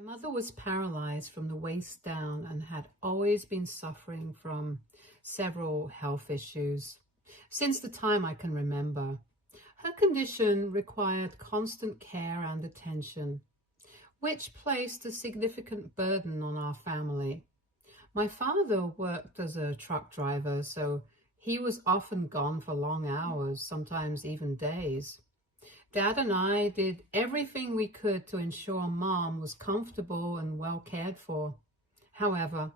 My mother was paralyzed from the waist down and had always been suffering from several health issues since the time I can remember. Her condition required constant care and attention, which placed a significant burden on our family. My father worked as a truck driver, so he was often gone for long hours, sometimes even days. Dad and I did everything we could to ensure Mom was comfortable and well cared for. However,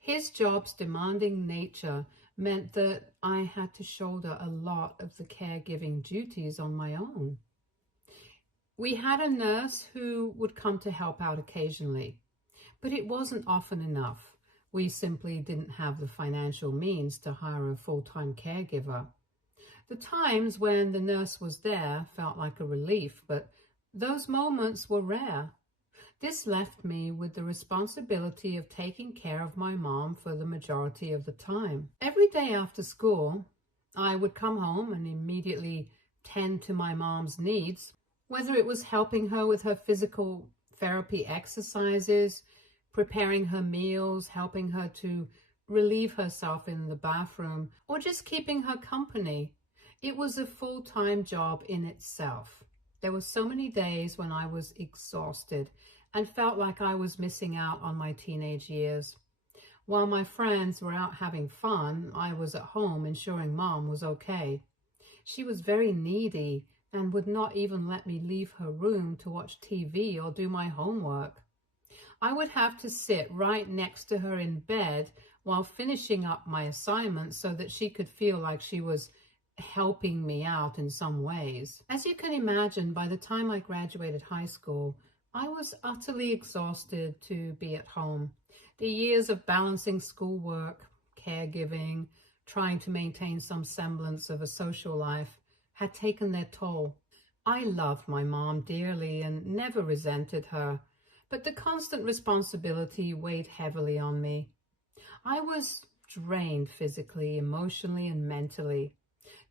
his job's demanding nature meant that I had to shoulder a lot of the caregiving duties on my own. We had a nurse who would come to help out occasionally, but it wasn't often enough. We simply didn't have the financial means to hire a full-time caregiver. The times when the nurse was there felt like a relief, but those moments were rare. This left me with the responsibility of taking care of my mom for the majority of the time. Every day after school, I would come home and immediately tend to my mom's needs, whether it was helping her with her physical therapy exercises, preparing her meals, helping her to relieve herself in the bathroom, or just keeping her company. It was a full-time job in itself. There were so many days when I was exhausted and felt like I was missing out on my teenage years. While my friends were out having fun, I was at home ensuring Mom was okay. She was very needy and would not even let me leave her room to watch TV or do my homework. I would have to sit right next to her in bed while finishing up my assignments so that she could feel like she was helping me out in some ways. As you can imagine, by the time I graduated high school, I was utterly exhausted to be at home. The years of balancing schoolwork, caregiving, trying to maintain some semblance of a social life had taken their toll. I loved my mom dearly and never resented her, but the constant responsibility weighed heavily on me. I was drained physically, emotionally, and mentally.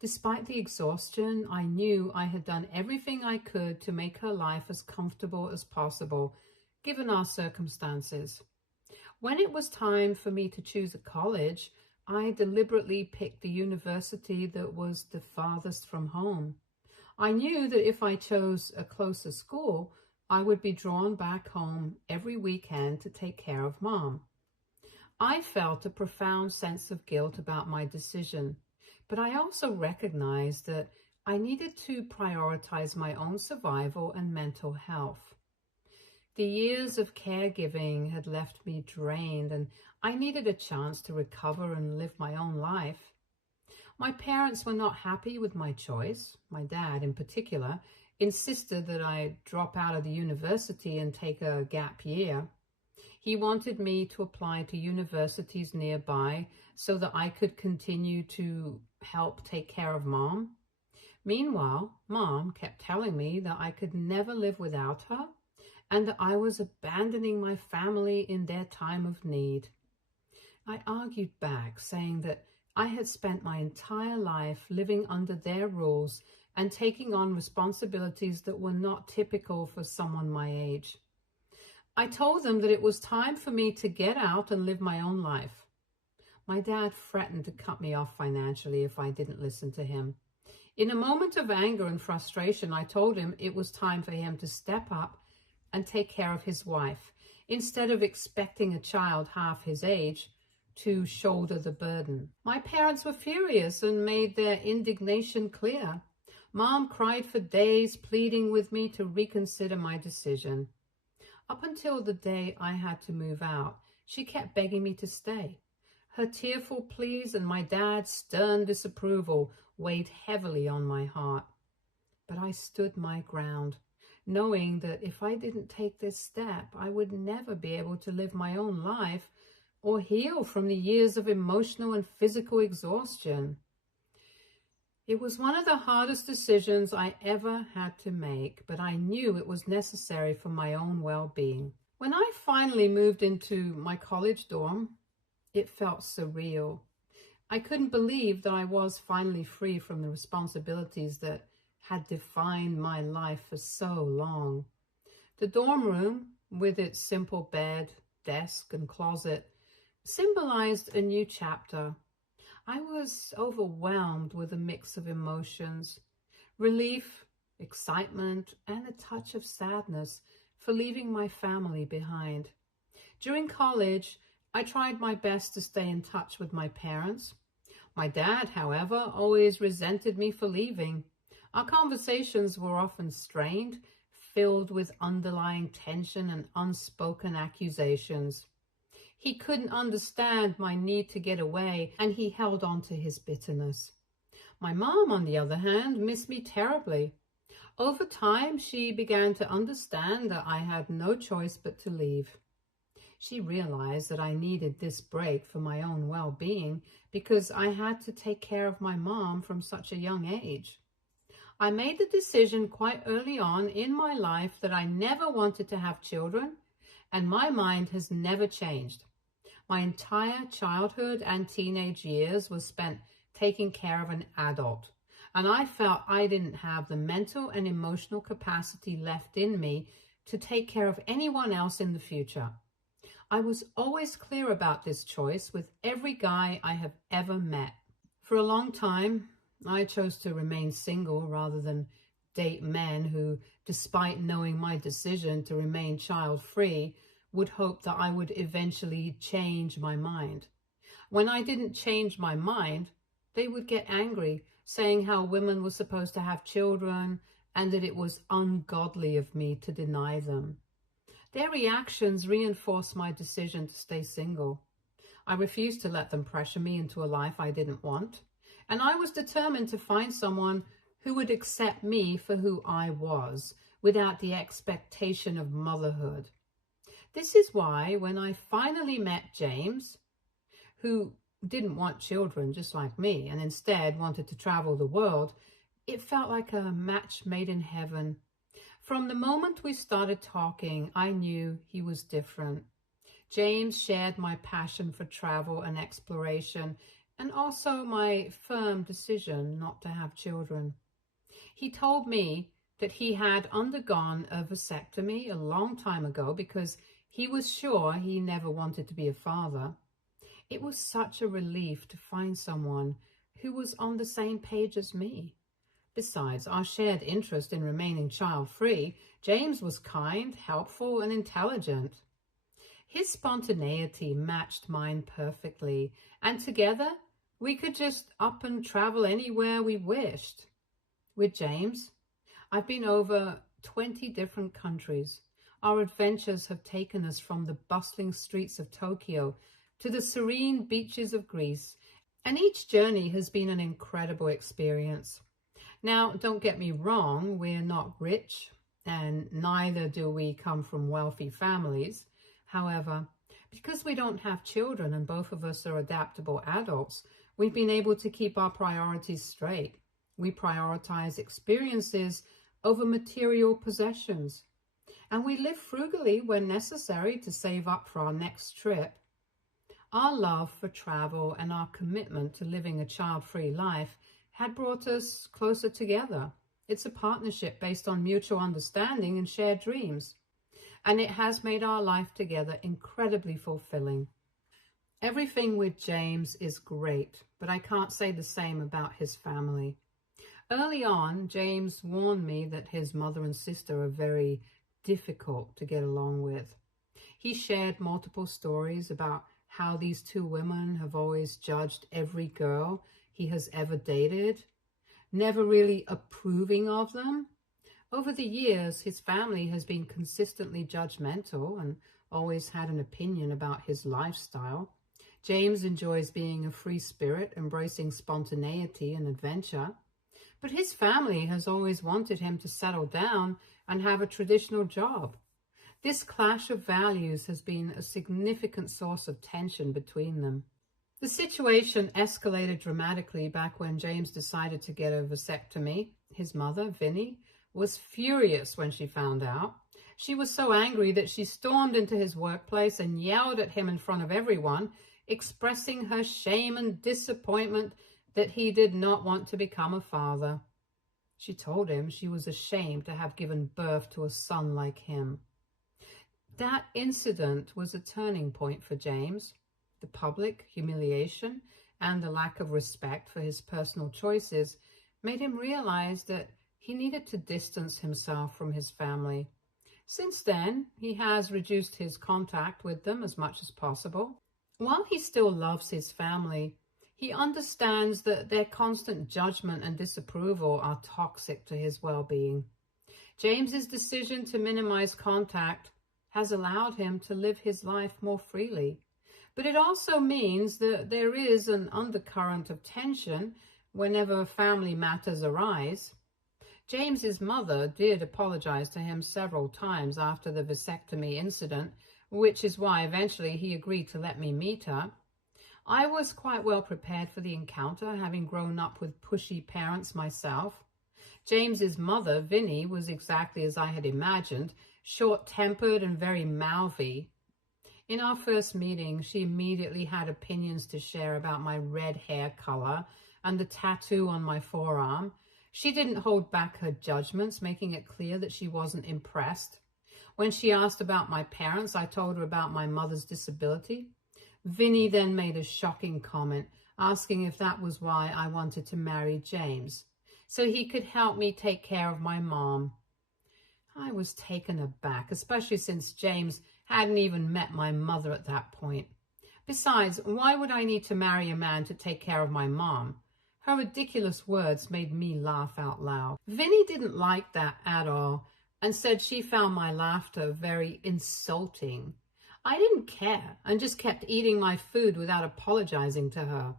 Despite the exhaustion, I knew I had done everything I could to make her life as comfortable as possible, given our circumstances. When it was time for me to choose a college, I deliberately picked the university that was the farthest from home. I knew that if I chose a closer school, I would be drawn back home every weekend to take care of Mom. I felt a profound sense of guilt about my decision, but I also recognized that I needed to prioritize my own survival and mental health. The years of caregiving had left me drained, and I needed a chance to recover and live my own life. My parents were not happy with my choice. My dad, in particular, insisted that I drop out of the university and take a gap year. He wanted me to apply to universities nearby so that I could continue to help take care of Mom. Meanwhile, Mom kept telling me that I could never live without her and that I was abandoning my family in their time of need. I argued back, saying that I had spent my entire life living under their rules and taking on responsibilities that were not typical for someone my age. I told them that it was time for me to get out and live my own life. My dad threatened to cut me off financially if I didn't listen to him. In a moment of anger and frustration, I told him it was time for him to step up and take care of his wife, instead of expecting a child half his age to shoulder the burden. My parents were furious and made their indignation clear. Mom cried for days, pleading with me to reconsider my decision. Up until the day I had to move out, she kept begging me to stay. Her tearful pleas and my dad's stern disapproval weighed heavily on my heart. But I stood my ground, knowing that if I didn't take this step, I would never be able to live my own life or heal from the years of emotional and physical exhaustion. It was one of the hardest decisions I ever had to make, but I knew it was necessary for my own well-being. When I finally moved into my college dorm, it felt surreal. I couldn't believe that I was finally free from the responsibilities that had defined my life for so long. The dorm room with its simple bed, desk, and closet, symbolized a new chapter. I was overwhelmed with a mix of emotions: relief, excitement, and a touch of sadness for leaving my family behind. During college, I tried my best to stay in touch with my parents. My dad, however, always resented me for leaving. Our conversations were often strained, filled with underlying tension and unspoken accusations. He couldn't understand my need to get away, and he held on to his bitterness. My mom, on the other hand, missed me terribly. Over time, she began to understand that I had no choice but to leave. She realized that I needed this break for my own well-being because I had to take care of my mom from such a young age. I made the decision quite early on in my life that I never wanted to have children, and my mind has never changed. My entire childhood and teenage years was spent taking care of an adult, and I felt I didn't have the mental and emotional capacity left in me to take care of anyone else in the future. I was always clear about this choice with every guy I have ever met. For a long time, I chose to remain single rather than date men who, despite knowing my decision to remain child-free, would hope that I would eventually change my mind. When I didn't change my mind, they would get angry, saying how women were supposed to have children and that it was ungodly of me to deny them. Their reactions reinforced my decision to stay single. I refused to let them pressure me into a life I didn't want, and I was determined to find someone who would accept me for who I was, without the expectation of motherhood. This is why, when I finally met James, who didn't want children just like me and instead wanted to travel the world, it felt like a match made in heaven. From the moment we started talking, I knew he was different. James shared my passion for travel and exploration, and also my firm decision not to have children. He told me that he had undergone a vasectomy a long time ago because he was sure he never wanted to be a father. It was such a relief to find someone who was on the same page as me. Besides our shared interest in remaining child-free, James was kind, helpful, and intelligent. His spontaneity matched mine perfectly, and together we could just up and travel anywhere we wished. With James, I've been over 20 different countries. Our adventures have taken us from the bustling streets of Tokyo to the serene beaches of Greece, and each journey has been an incredible experience. Now, don't get me wrong, we're not rich, and neither do we come from wealthy families. However, because we don't have children and both of us are adaptable adults, we've been able to keep our priorities straight. We prioritize experiences over material possessions, and we live frugally when necessary to save up for our next trip. Our love for travel and our commitment to living a child-free life had brought us closer together. It's a partnership based on mutual understanding and shared dreams, and it has made our life together incredibly fulfilling. Everything with James is great, but I can't say the same about his family. Early on, James warned me that his mother and sister are very difficult to get along with. He shared multiple stories about how these two women have always judged every girl he has ever dated, never really approving of them. Over the years, his family has been consistently judgmental and always had an opinion about his lifestyle. James enjoys being a free spirit, embracing spontaneity and adventure, but his family has always wanted him to settle down and have a traditional job. This clash of values has been a significant source of tension between them. The situation escalated dramatically back when James decided to get a vasectomy. His mother, Vinnie, was furious when she found out. She was so angry that she stormed into his workplace and yelled at him in front of everyone, expressing her shame and disappointment that he did not want to become a father. She told him she was ashamed to have given birth to a son like him. That incident was a turning point for James. The public humiliation and the lack of respect for his personal choices made him realize that he needed to distance himself from his family. Since then, he has reduced his contact with them as much as possible. While he still loves his family, he understands that their constant judgment and disapproval are toxic to his well-being. James's decision to minimize contact has allowed him to live his life more freely. But it also means that there is an undercurrent of tension whenever family matters arise. James's mother did apologize to him several times after the vasectomy incident, which is why eventually he agreed to let me meet her. I was quite well prepared for the encounter, having grown up with pushy parents myself. James's mother, Vinnie, was exactly as I had imagined, short-tempered and very mouthy. In our first meeting, she immediately had opinions to share about my red hair color and the tattoo on my forearm. She didn't hold back her judgments, making it clear that she wasn't impressed. When she asked about my parents, I told her about my mother's disability. Vinnie then made a shocking comment, asking if that was why I wanted to marry James, so he could help me take care of my mom. I was taken aback, especially since James hadn't even met my mother at that point. Besides, why would I need to marry a man to take care of my mom? Her ridiculous words made me laugh out loud. Vinnie didn't like that at all and said she found my laughter very insulting. I didn't care and just kept eating my food without apologizing to her.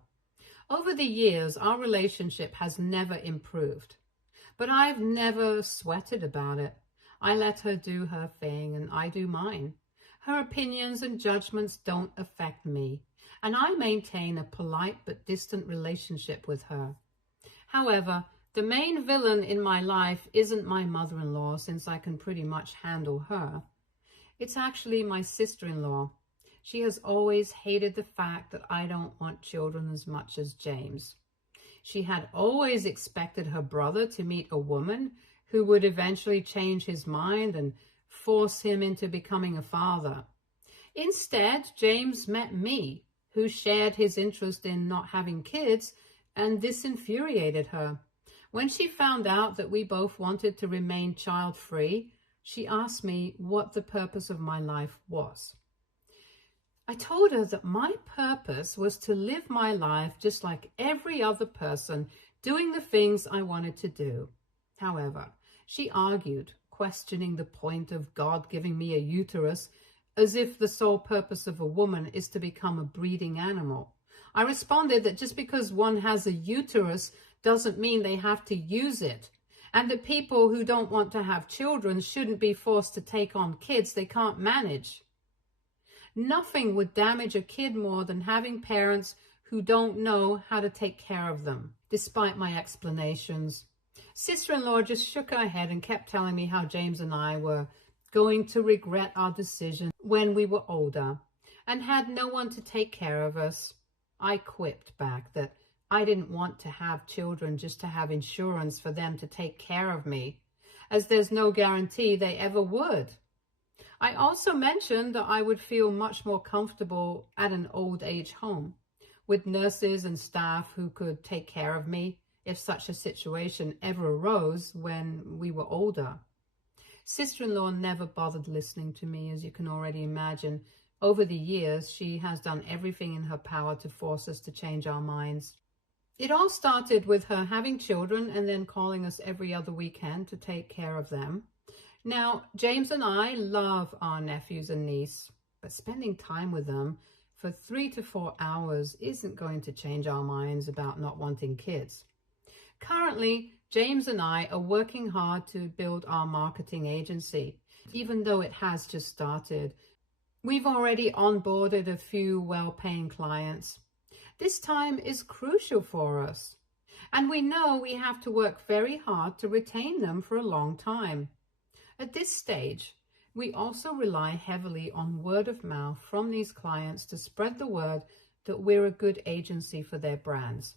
Over the years, our relationship has never improved, but I've never sweated about it. I let her do her thing and I do mine. Her opinions and judgments don't affect me, and I maintain a polite but distant relationship with her. However, the main villain in my life isn't my mother-in-law, since I can pretty much handle her. It's actually my sister-in-law. She has always hated the fact that I don't want children as much as James. She had always expected her brother to meet a woman who would eventually change his mind and force him into becoming a father. Instead, James met me, who shared his interest in not having kids, and this infuriated her. When she found out that we both wanted to remain child-free, she asked me what the purpose of my life was. I told her that my purpose was to live my life just like every other person, doing the things I wanted to do. However, she argued, questioning the point of God giving me a uterus, as if the sole purpose of a woman is to become a breeding animal. I responded that just because one has a uterus doesn't mean they have to use it, and that people who don't want to have children shouldn't be forced to take on kids they can't manage. Nothing would damage a kid more than having parents who don't know how to take care of them, despite my explanations. Sister-in-law just shook her head and kept telling me how James and I were going to regret our decision when we were older and had no one to take care of us. I quipped back that I didn't want to have children just to have insurance for them to take care of me, as there's no guarantee they ever would. I also mentioned that I would feel much more comfortable at an old age home with nurses and staff who could take care of me if such a situation ever arose when we were older. Sister-in-law never bothered listening to me, as you can already imagine. Over the years, she has done everything in her power to force us to change our minds. It all started with her having children and then calling us every other weekend to take care of them. Now, James and I love our nephews and niece, but spending time with them for 3 to 4 hours isn't going to change our minds about not wanting kids. Currently, James and I are working hard to build our marketing agency, even though it has just started. We've already onboarded a few well-paying clients. This time is crucial for us, and we know we have to work very hard to retain them for a long time. At this stage, we also rely heavily on word of mouth from these clients to spread the word that we're a good agency for their brands.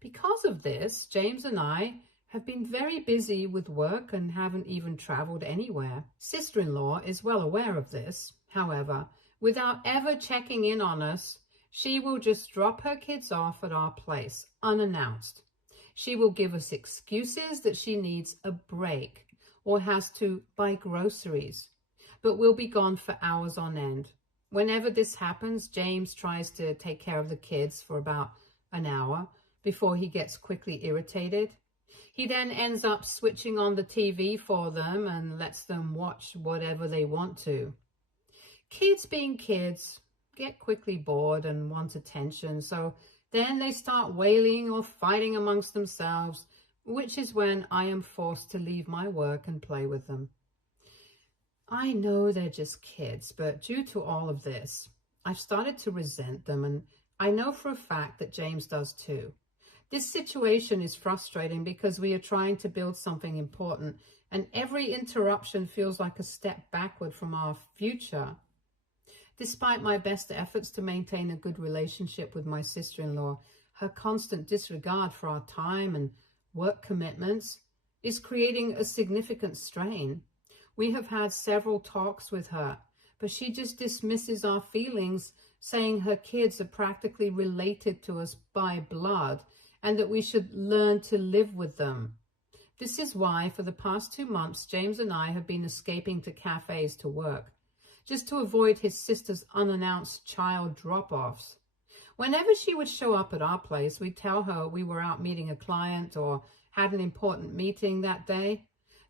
Because of this, James and I have been very busy with work and haven't even traveled anywhere. Sister-in-law is well aware of this. However, without ever checking in on us, she will just drop her kids off at our place, unannounced. She will give us excuses that she needs a break or has to buy groceries, but will be gone for hours on end. Whenever this happens, James tries to take care of the kids for about an hour before he gets quickly irritated. He then ends up switching on the TV for them and lets them watch whatever they want to. Kids being kids get quickly bored and want attention, so then they start wailing or fighting amongst themselves, which is when I am forced to leave my work and play with them. I know they're just kids, but due to all of this, I've started to resent them, and I know for a fact that James does too. This situation is frustrating because we are trying to build something important, and every interruption feels like a step backward from our future. Despite my best efforts to maintain a good relationship with my sister-in-law, her constant disregard for our time and work commitments is creating a significant strain. We have had several talks with her, but she just dismisses our feelings, saying her kids are practically related to us by blood and that we should learn to live with them. This is why for the past 2 months, James and I have been escaping to cafes to work, just to avoid his sister's unannounced child drop-offs. Whenever she would show up at our place, we'd tell her we were out meeting a client or had an important meeting that day.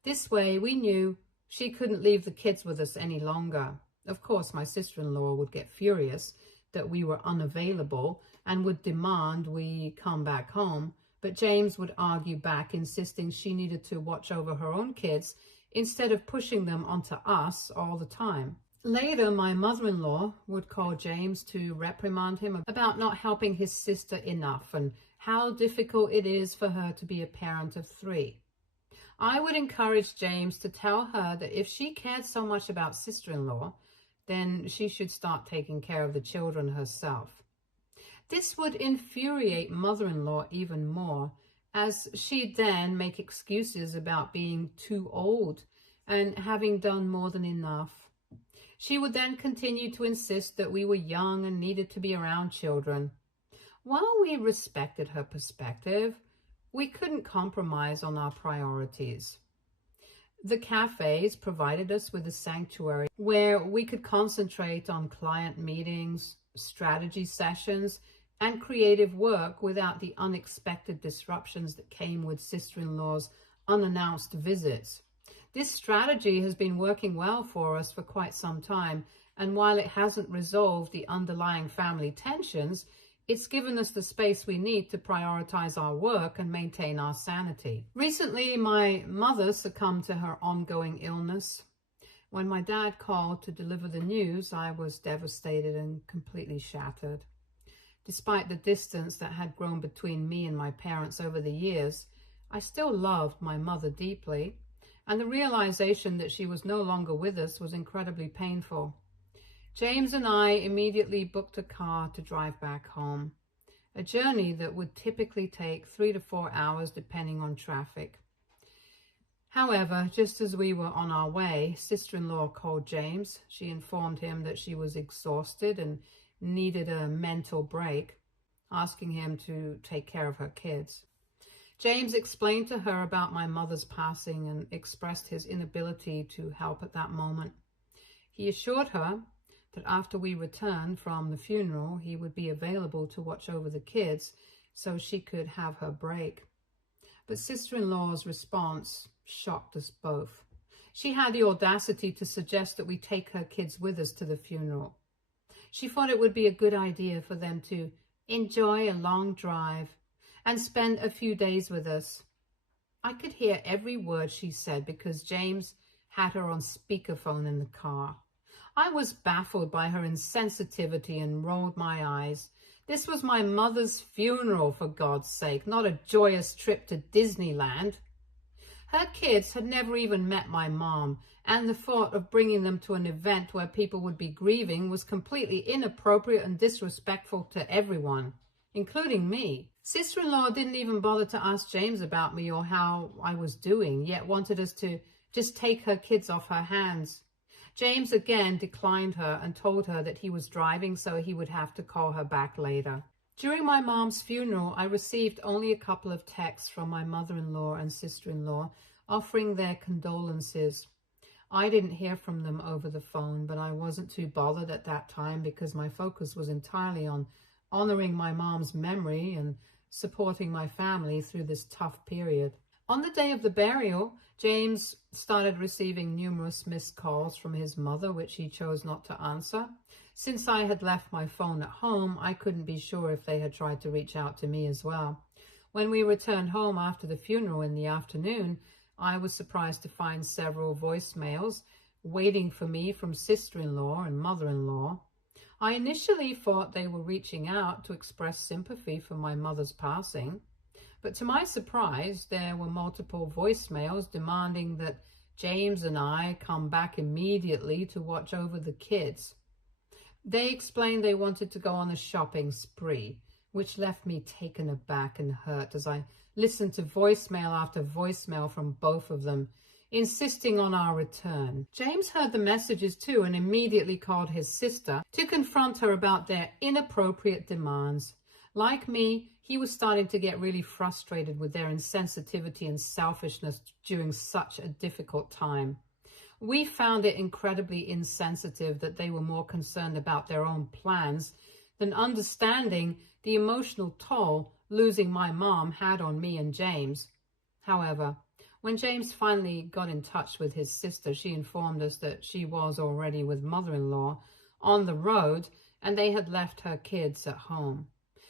This way, we knew she couldn't leave the kids with us any longer. Of course, my sister-in-law would get furious that we were unavailable and would demand we come back home, but James would argue back, insisting she needed to watch over her own kids instead of pushing them onto us all the time. Later, my mother-in-law would call James to reprimand him about not helping his sister enough and how difficult it is for her to be a parent of 3. I would encourage James to tell her that if she cared so much about sister-in-law, then she should start taking care of the children herself. This would infuriate mother-in-law even more, as she'd then make excuses about being too old and having done more than enough. She would then continue to insist that we were young and needed to be around children. While we respected her perspective, we couldn't compromise on our priorities. The cafes provided us with a sanctuary where we could concentrate on client meetings, strategy sessions, and creative work without the unexpected disruptions that came with sister-in-law's unannounced visits. This strategy has been working well for us for quite some time, and while it hasn't resolved the underlying family tensions, it's given us the space we need to prioritize our work and maintain our sanity. Recently, my mother succumbed to her ongoing illness. When my dad called to deliver the news, I was devastated and completely shattered. Despite the distance that had grown between me and my parents over the years, I still loved my mother deeply, and the realization that she was no longer with us was incredibly painful. James and I immediately booked a car to drive back home, a journey that would typically take 3 to 4 hours depending on traffic. However, just as we were on our way, sister-in-law called James. She informed him that she was exhausted and needed a mental break, asking him to take care of her kids. James explained to her about my mother's passing and expressed his inability to help at that moment. He assured her that after we returned from the funeral, he would be available to watch over the kids so she could have her break. But sister-in-law's response shocked us both. She had the audacity to suggest that we take her kids with us to the funeral. She thought it would be a good idea for them to enjoy a long drive and spend a few days with us. I could hear every word she said because James had her on speakerphone in the car. I was baffled by her insensitivity and rolled my eyes. This was my mother's funeral, for God's sake, not a joyous trip to Disneyland. Her kids had never even met my mom, and the thought of bringing them to an event where people would be grieving was completely inappropriate and disrespectful to everyone, including me. Sister-in-law didn't even bother to ask James about me or how I was doing, yet wanted us to just take her kids off her hands. James again declined her and told her that he was driving, so he would have to call her back later. During my mom's funeral, I received only a couple of texts from my mother-in-law and sister-in-law offering their condolences. I didn't hear from them over the phone, but I wasn't too bothered at that time because my focus was entirely on honoring my mom's memory and supporting my family through this tough period. On the day of the burial, James started receiving numerous missed calls from his mother, which he chose not to answer. Since I had left my phone at home, I couldn't be sure if they had tried to reach out to me as well. When we returned home after the funeral in the afternoon, I was surprised to find several voicemails waiting for me from sister-in-law and mother-in-law. I initially thought they were reaching out to express sympathy for my mother's passing, but to my surprise, there were multiple voicemails demanding that James and I come back immediately to watch over the kids. They explained they wanted to go on a shopping spree, which left me taken aback and hurt as I listened to voicemail after voicemail from both of them, insisting on our return. James heard the messages too and immediately called his sister to confront her about their inappropriate demands. Like me, he was starting to get really frustrated with their insensitivity and selfishness during such a difficult time. We found it incredibly insensitive that they were more concerned about their own plans than understanding the emotional toll losing my mom had on me and James. However, when James finally got in touch with his sister, she informed us that she was already with mother-in-law on the road and they had left her kids at home.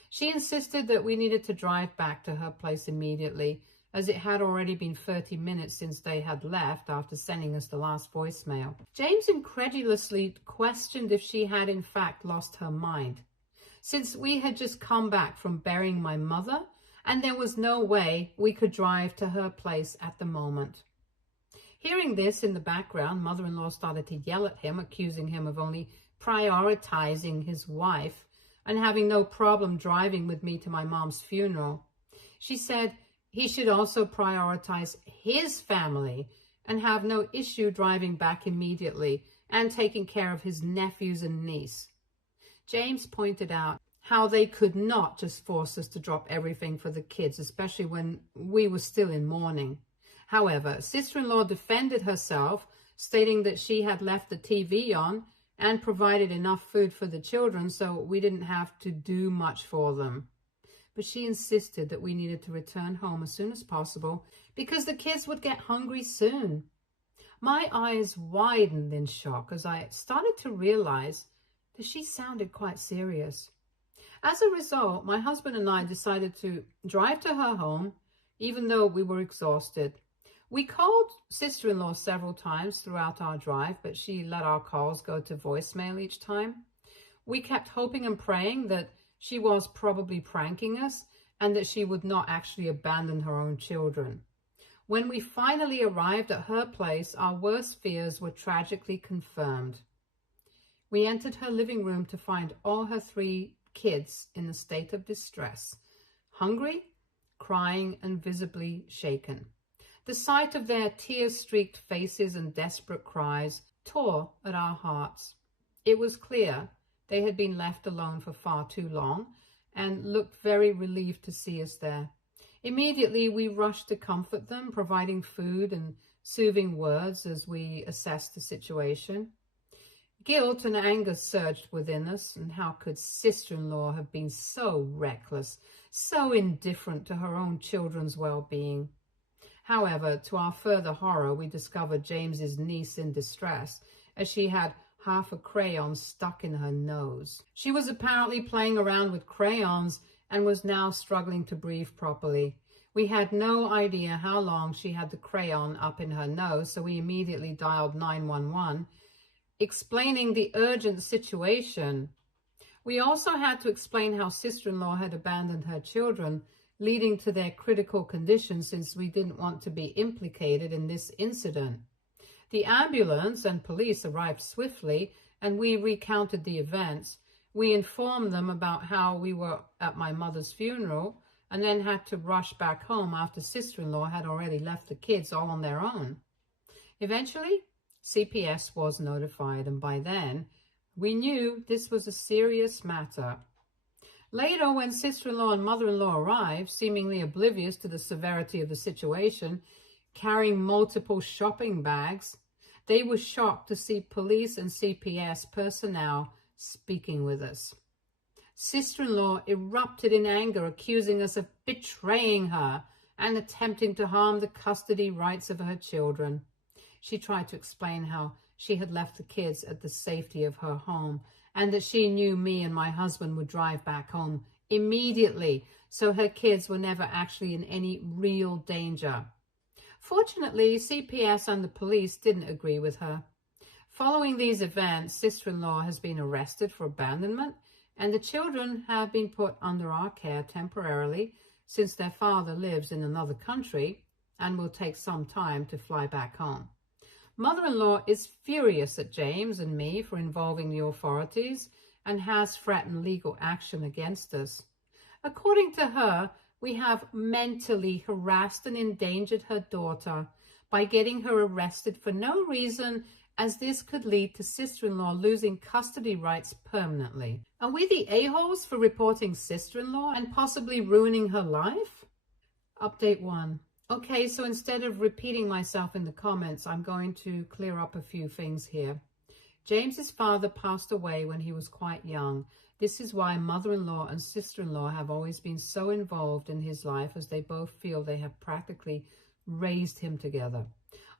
She insisted that we needed to drive back to her place immediately, as it had already been 30 minutes since they had left after sending us the last voicemail. James incredulously questioned if she had in fact lost her mind, since we had just come back from burying my mother and there was no way we could drive to her place at the moment. Hearing this in the background, mother-in-law started to yell at him, accusing him of only prioritizing his wife and having no problem driving with me to my mom's funeral. She said he should also prioritize his family and have no issue driving back immediately and taking care of his nephews and niece. James pointed out how they could not just force us to drop everything for the kids, especially when we were still in mourning. However, sister-in-law defended herself, stating that she had left the TV on and provided enough food for the children, so we didn't have to do much for them. But she insisted that we needed to return home as soon as possible because the kids would get hungry soon. My eyes widened in shock as I started to realize that she sounded quite serious. As a result, my husband and I decided to drive to her home, even though we were exhausted. We called sister-in-law several times throughout our drive, but she let our calls go to voicemail each time. We kept hoping and praying that she was probably pranking us and that she would not actually abandon her own children. When we finally arrived at her place, our worst fears were tragically confirmed. We entered her living room to find all her 3 kids in a state of distress, hungry, crying, and visibly shaken. The sight of their tear-streaked faces and desperate cries tore at our hearts. It was clear they had been left alone for far too long and looked very relieved to see us there. Immediately, we rushed to comfort them, providing food and soothing words as we assessed the situation. Guilt and anger surged within us, and how could sister-in-law have been so reckless, so indifferent to her own children's well-being? However, to our further horror, we discovered James's niece in distress, as she had half a crayon stuck in her nose. She was apparently playing around with crayons and was now struggling to breathe properly. We had no idea how long she had the crayon up in her nose, so we immediately dialed 911, explaining the urgent situation. We also had to explain how sister-in-law had abandoned her children, leading to their critical condition since we didn't want to be implicated in this incident. The ambulance and police arrived swiftly, and we recounted the events. We informed them about how we were at my mother's funeral and then had to rush back home after sister-in-law had already left the kids all on their own. Eventually, CPS was notified, and by then, we knew this was a serious matter. Later, when sister-in-law and mother-in-law arrived, seemingly oblivious to the severity of the situation, carrying multiple shopping bags, they were shocked to see police and CPS personnel speaking with us. Sister-in-law erupted in anger, accusing us of betraying her and attempting to harm the custody rights of her children. She tried to explain how she had left the kids at the safety of her home and that she knew me and my husband would drive back home immediately, so her kids were never actually in any real danger. Fortunately, CPS and the police didn't agree with her. Following these events, sister-in-law has been arrested for abandonment, and the children have been put under our care temporarily since their father lives in another country and will take some time to fly back home. Mother-in-law is furious at James and me for involving the authorities and has threatened legal action against us. According to her, we have mentally harassed and endangered her daughter by getting her arrested for no reason, as this could lead to sister-in-law losing custody rights permanently. Are we the a-holes for reporting sister-in-law and possibly ruining her life? Update 1. Okay, so instead of repeating myself in the comments, I'm going to clear up a few things here. James's father passed away when he was quite young. This is why mother-in-law and sister-in-law have always been so involved in his life, as they both feel they have practically raised him together.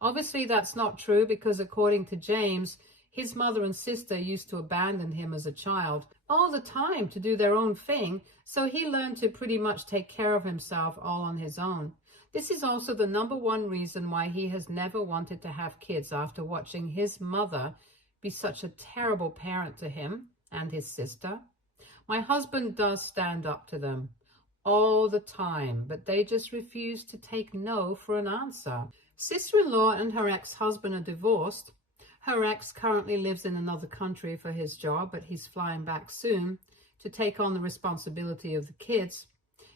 Obviously, that's not true, because according to James, his mother and sister used to abandon him as a child all the time to do their own thing, so he learned to pretty much take care of himself all on his own. This is also the #1 reason why he has never wanted to have kids after watching his mother be such a terrible parent to him and his sister. My husband does stand up to them all the time, but they just refuse to take no for an answer. Sister-in-law and her ex-husband are divorced. Her ex currently lives in another country for his job, but he's flying back soon to take on the responsibility of the kids.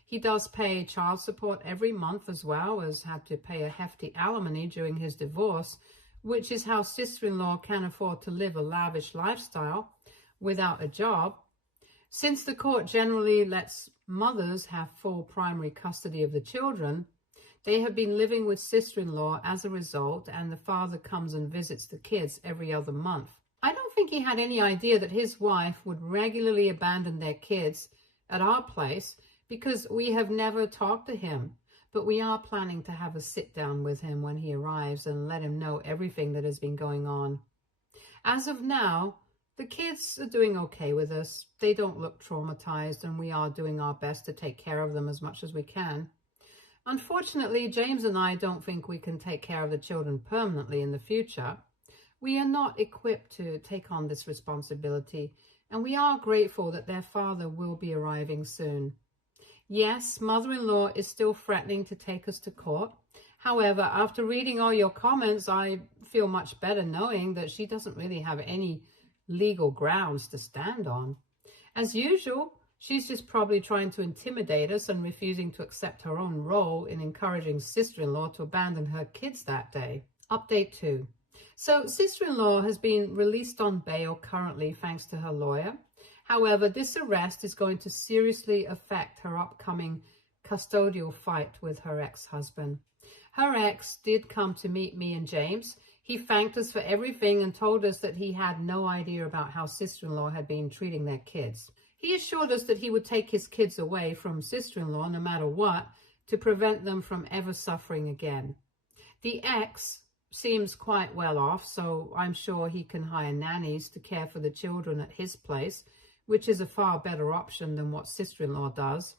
He does pay child support every month, as well as had to pay a hefty alimony during his divorce, which is how sister-in-law can afford to live a lavish lifestyle without a job. Since the court generally lets mothers have full primary custody of the children, they have been living with sister-in-law as a result, and the father comes and visits the kids every other month. I don't think he had any idea that his wife would regularly abandon their kids at our place, because we have never talked to him, but we are planning to have a sit-down with him when he arrives and let him know everything that has been going on. As of now, the kids are doing okay with us. They don't look traumatized, and we are doing our best to take care of them as much as we can. Unfortunately, James and I don't think we can take care of the children permanently in the future. We are not equipped to take on this responsibility, and we are grateful that their father will be arriving soon. Yes, mother-in-law is still threatening to take us to court. However, after reading all your comments, I feel much better knowing that she doesn't really have any legal grounds to stand on. As usual, she's just probably trying to intimidate us and refusing to accept her own role in encouraging sister-in-law to abandon her kids that day. Update 2. So sister-in-law has been released on bail currently thanks to her lawyer. However, this arrest is going to seriously affect her upcoming custodial fight with her ex-husband. Her ex did come to meet me and James. He thanked us for everything and told us that he had no idea about how sister-in-law had been treating their kids. He assured us that he would take his kids away from sister-in-law no matter what, to prevent them from ever suffering again. The ex seems quite well off, so I'm sure he can hire nannies to care for the children at his place, which is a far better option than what sister-in-law does.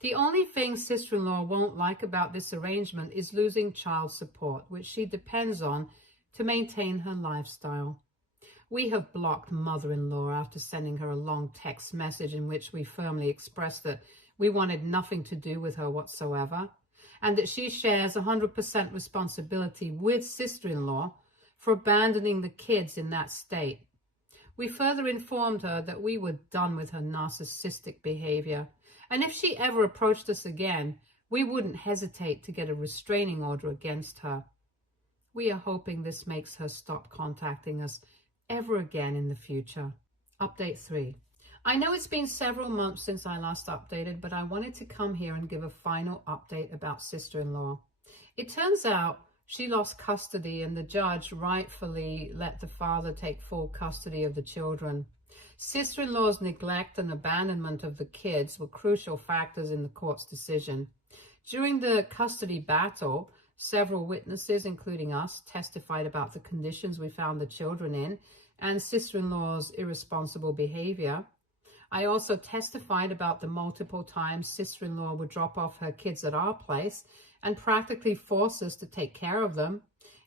The only thing sister-in-law won't like about this arrangement is losing child support, which she depends on to maintain her lifestyle. We have blocked mother-in-law after sending her a long text message in which we firmly expressed that we wanted nothing to do with her whatsoever, and that she shares 100% responsibility with sister-in-law for abandoning the kids in that state. We further informed her that we were done with her narcissistic behavior And if she ever approached us again, we wouldn't hesitate to get a restraining order against her. We are hoping this makes her stop contacting us ever again in the future. Update 3. I know it's been several months since I last updated, but I wanted to come here and give a final update about sister-in-law. It turns out she lost custody and the judge rightfully let the father take full custody of the children. Sister-in-law's neglect and abandonment of the kids were crucial factors in the court's decision. During the custody battle, several witnesses, including us, testified about the conditions we found the children in and sister-in-law's irresponsible behavior. I also testified about the multiple times sister-in-law would drop off her kids at our place and practically force us to take care of them.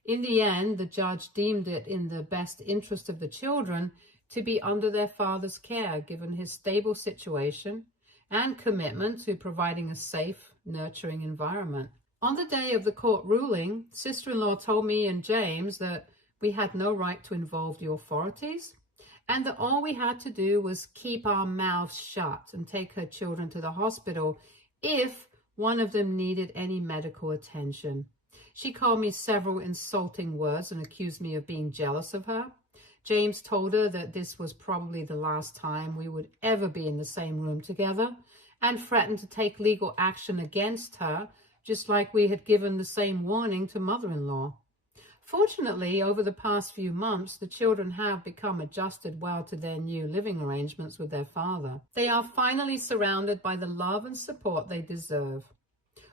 In the end, the judge deemed it in the best interest of the children to be under their father's care, given his stable situation and commitment to providing a safe, nurturing environment. On the day of the court ruling, sister-in-law told me and James that we had no right to involve the authorities and that all we had to do was keep our mouths shut and take her children to the hospital if one of them needed any medical attention. She called me several insulting words and accused me of being jealous of her. James told her that this was probably the last time we would ever be in the same room together and threatened to take legal action against her, just like we had given the same warning to mother-in-law. Fortunately, over the past few months, the children have become adjusted well to their new living arrangements with their father. They are finally surrounded by the love and support they deserve.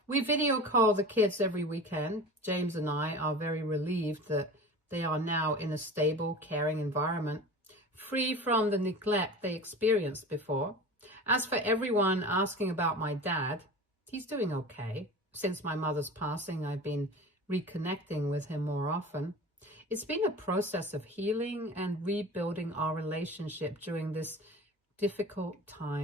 We video call the kids every weekend. James and I are very relieved that they are now in a stable, caring environment, free from the neglect they experienced before. As for everyone asking about my dad, he's doing okay. Since my mother's passing, I've been reconnecting with him more often. It's been a process of healing and rebuilding our relationship during this difficult time.